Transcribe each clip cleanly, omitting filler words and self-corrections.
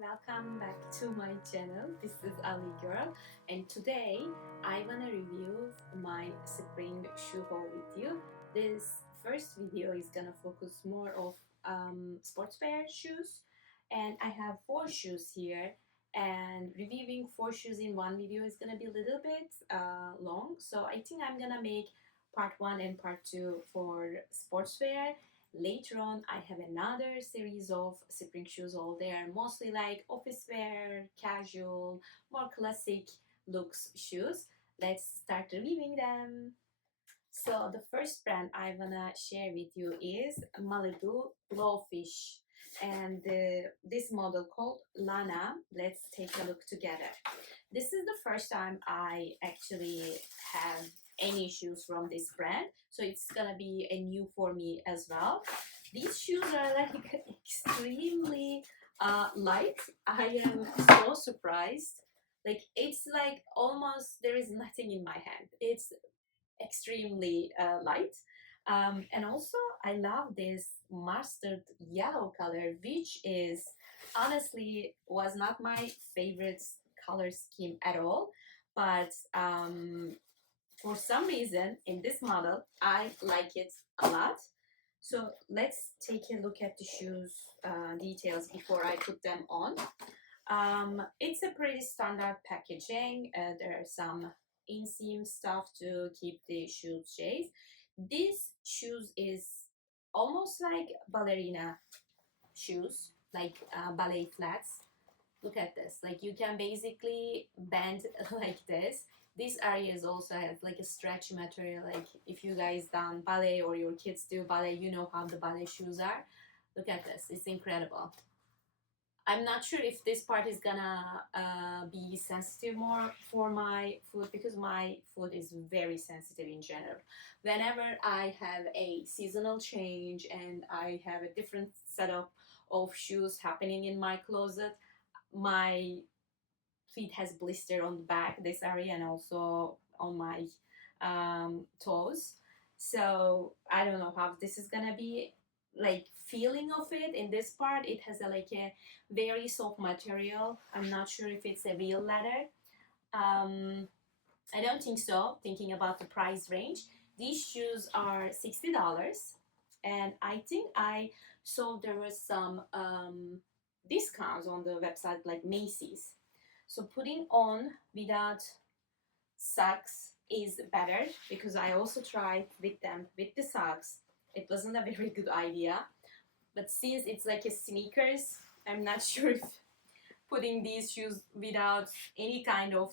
welcome back to my channel. This is Ali Girl, and today I wanna review my spring shoe haul with you. This first video is gonna focus more of sportswear shoes, and I have four shoes here. And reviewing four shoes in one video is gonna be a little bit long, so I think I'm gonna make part one and part two for sportswear. Later on, I have another series of spring shoes all there, mostly like office wear, casual, more classic looks shoes. Let's start reviewing them. So the first brand I wanna share with you is Malibu Blowfish, and this model called Lana. Let's take a look together. This is the first time I actually have any shoes from this brand, so it's gonna be a new for me as well. These shoes are like extremely light. I am so surprised. Like it's like almost there is nothing in my hand. It's extremely light. And also I love this mustard yellow color, which is honestly was not my favorite color scheme at all, but for some reason in this model I like it a lot. So let's take a look at the shoes details before I put them on. It's a pretty standard packaging. There are some inseam stuff to keep the shoes safe. This shoes is almost like ballerina shoes, like ballet flats. Look at this. Like you can basically bend like this. These areas also have like a stretch material. Like if you guys done ballet or your kids do ballet, you know how the ballet shoes are. Look at this. It's incredible. I'm not sure if this part is gonna be sensitive more for my foot, because my foot is very sensitive in general. Whenever I have a seasonal change and I have a different setup of shoes happening in my closet, my feet has blister on the back, this area, and also on my toes. So I don't know how this is gonna be like feeling of it. In this part it has a very soft material. I'm not sure if it's a real leather. I don't think so, thinking about the price range. These shoes are $60, and I think I saw there was some discounts on the website like Macy's. So putting on without socks is better, because I also tried with them with the socks. It wasn't a very good idea. But since it's like a sneakers, I'm not sure if putting these shoes without any kind of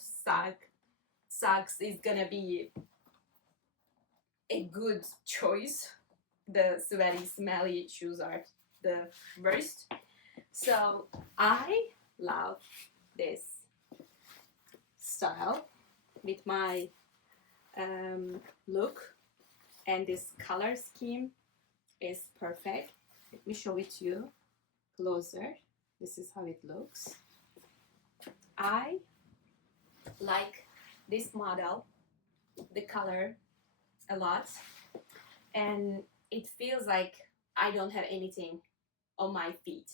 socks is gonna be a good choice. The sweaty, smelly shoes are the worst. So I love this style with my look, and this color scheme is perfect. Let me show it to you closer. This is how it looks. I like this model, the color, a lot, and it feels like I don't have anything on my feet.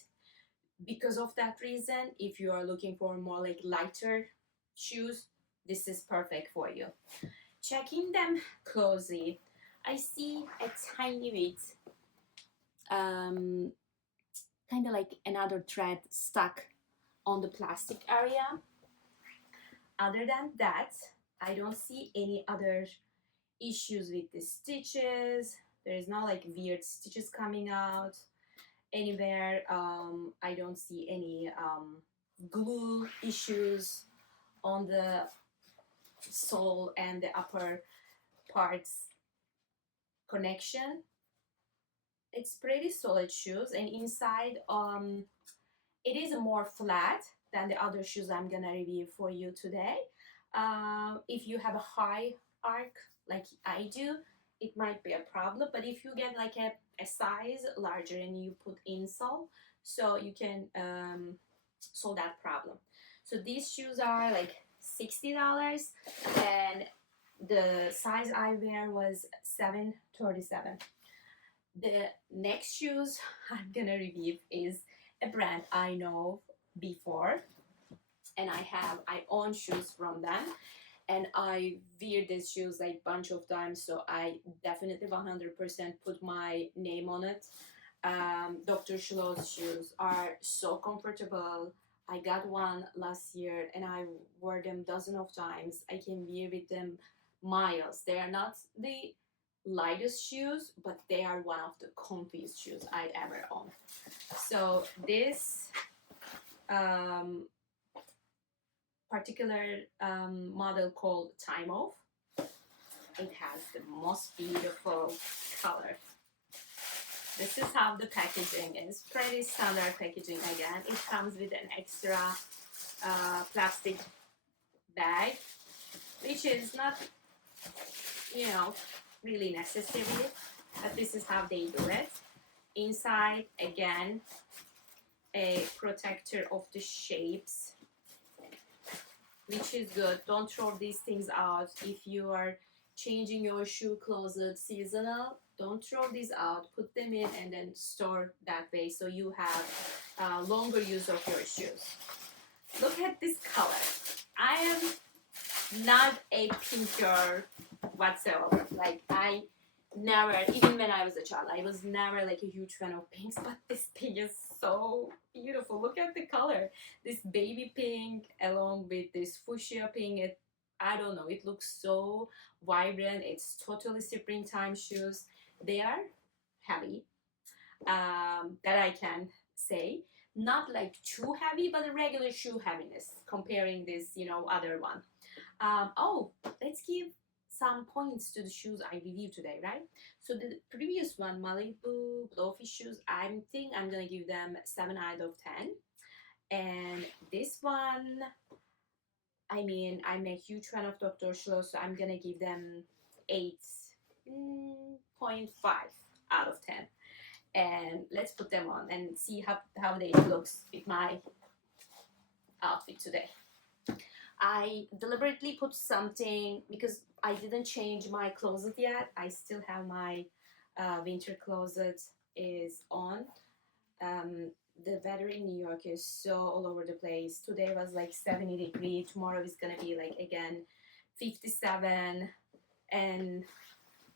Because of that reason, if you are looking for more like lighter shoes, this is perfect for you. Checking them closely, I see a tiny bit kind of like another thread stuck on the plastic area. Other than that, I don't see any other issues with the stitches. There is no like weird stitches coming out anywhere. I don't see any glue issues on the sole and the upper parts connection. It's pretty solid shoes, and inside it is more flat than the other shoes I'm gonna review for you today. If you have a high arc like I do, it might be a problem, but if you get like a size larger and you put insole, so you can solve that problem. So these shoes are like $60, and the size I wear was 737. The next shoes I'm gonna review is a brand I know before, and I own shoes from them, and I wear these shoes like bunch of times, so I definitely 100% put my name on it. Dr. Scholl's shoes are so comfortable. I got one last year and I wore them dozen of times. I can wear with them miles. They are not the lightest shoes, but they are one of the comfiest shoes I ever owned. So this um, particular model called Time Off, it has the most beautiful color. This is how the packaging is. Pretty standard packaging again. It comes with an extra plastic bag, which is not, you know, really necessary, but this is how they do it. Inside, again, a protector of the shapes, which is good. Don't throw these things out. If you are changing your shoe closet seasonal, don't throw these out. Put them in and then store that way so you have longer use of your shoes. Look at this color. I am not a pink girl whatsoever. Like, I never, even when I was a child, I was never like a huge fan of pinks, but this pink is so beautiful. Look at the color. This baby pink along with this fuchsia pink. I don't know, it looks so vibrant. It's totally springtime shoes. They are heavy, that I can say. Not like too heavy, but a regular shoe heaviness comparing this, other one. Oh, let's give some points to the shoes I reviewed today, right? So the previous one, Malibu Blowfish shoes, I think I'm gonna give them 7 out of 10. And this one, I mean, I'm a huge fan of Dr. Scholl, so I'm gonna give them 8.5 out of 10. And let's put them on and see how they looks with my outfit today. I deliberately put something because I didn't change my closet yet. I still have my winter closet is on. The weather in New York is so all over the place. Today was like 70 degrees. Tomorrow is gonna be like again 57, and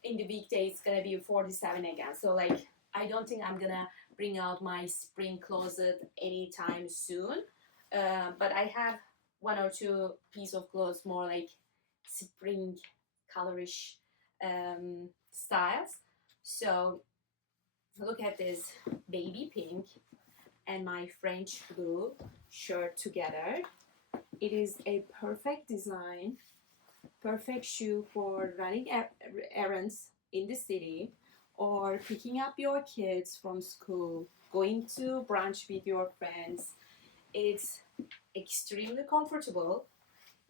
in the weekday it's gonna be 47 again. So like I don't think I'm gonna bring out my spring closet anytime soon. But I have one or two piece of clothes more like spring colorish styles. So look at this baby pink and my French blue shirt together. It is a perfect design, perfect shoe for running errands in the city, or picking up your kids from school, going to brunch with your friends. It's extremely comfortable,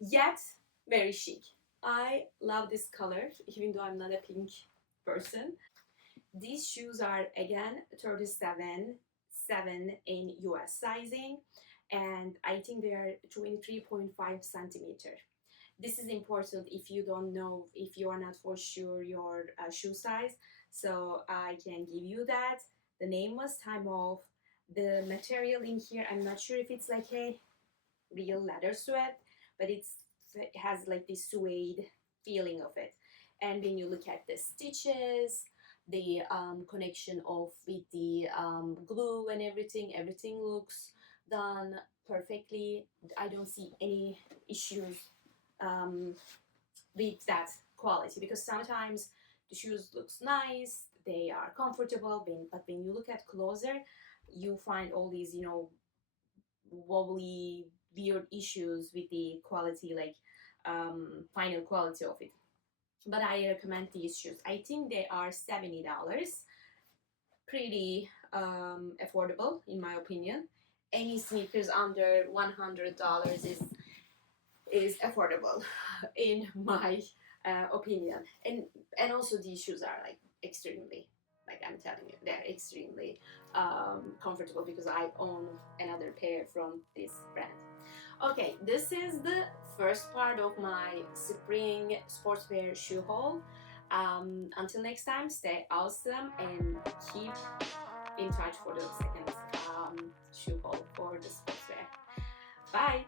yet very chic. I love this color, even though I'm not a pink person. These shoes are again 37.7 in US sizing, and I think they are 23.5 centimeter. This is important if you don't know, if you are not for sure your shoe size. So I can give you that. The name was Time Off. The material in here, I'm not sure if it's like a real leather sweat, but it has like this suede feeling of it. And when you look at the stitches, the connection of with the glue and everything looks done perfectly. I don't see any issues with that quality, because sometimes the shoes looks nice, they are comfortable, but when you look at closer, you find all these wobbly weird issues with the quality, like final quality of it. But I recommend these shoes. I think they are $70, pretty affordable in my opinion. Any sneakers under $100 is affordable in my opinion. And also these shoes are like extremely, like I'm telling you, they're extremely comfortable, because I own another pair from this brand. Okay, this is the first part of my spring sportswear shoe haul. Until next time, stay awesome and keep in touch for the second shoe haul for the sportswear. Bye!